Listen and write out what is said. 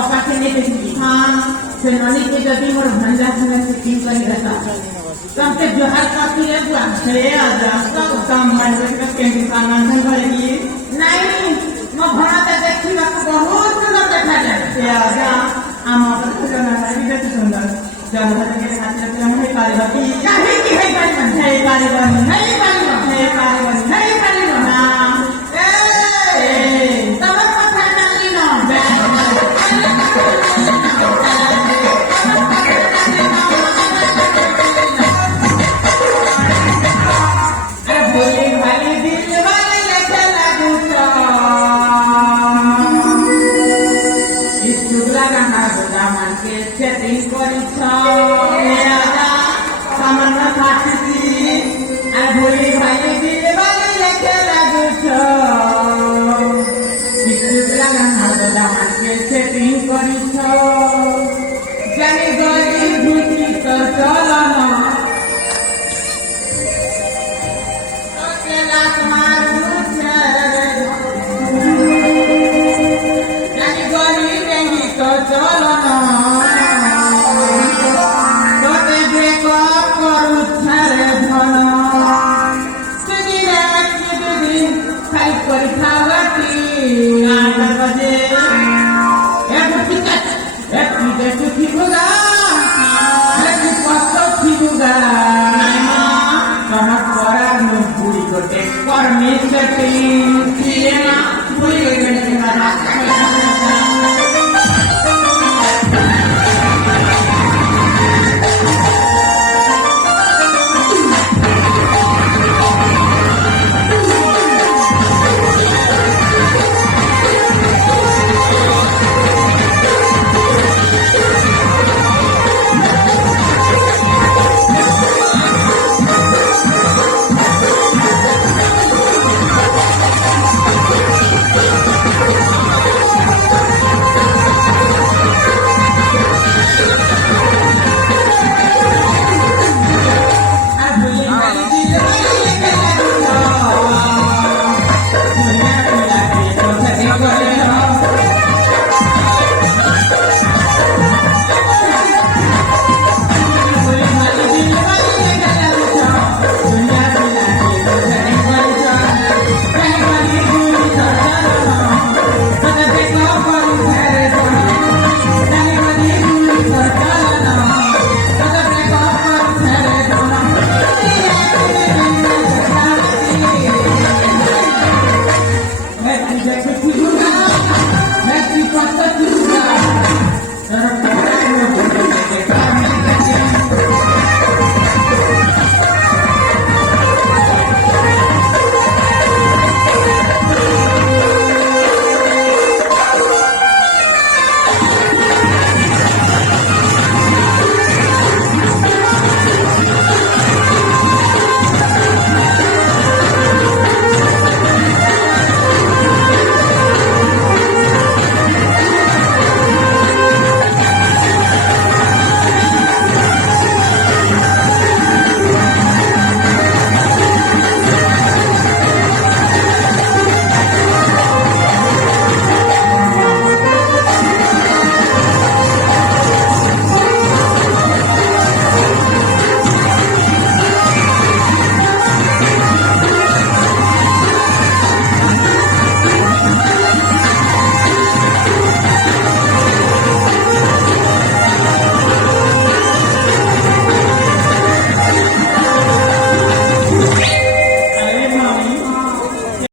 अपाके स्थान से ननी के जदि मोर भंजा से सेटिंग करी रहता तब ते जोहार काफी है बुआ हे आजा सब काम मान के दुकान अंदर भरेगी नहीं म भरा ते देखी बहुत सुंदर देखा जाए हे आजा आम पर ना है भी सुंदर जब घर के साथ में हम है कारीगरी चाहे कि है कारीगरी नहीं कारीगरी नहीं ना ए तब पता नहीं ना भोले भाई दिल वाले लेके लागू इस टुकड़ा का ना बोला मान के सेटिंग करी सामान्य खाती भोले भाई दिल वाले लेके लागू इस टुकड़ा का ना बोला मान के सेटिंग करी जानी गई धुती तो चलना Permit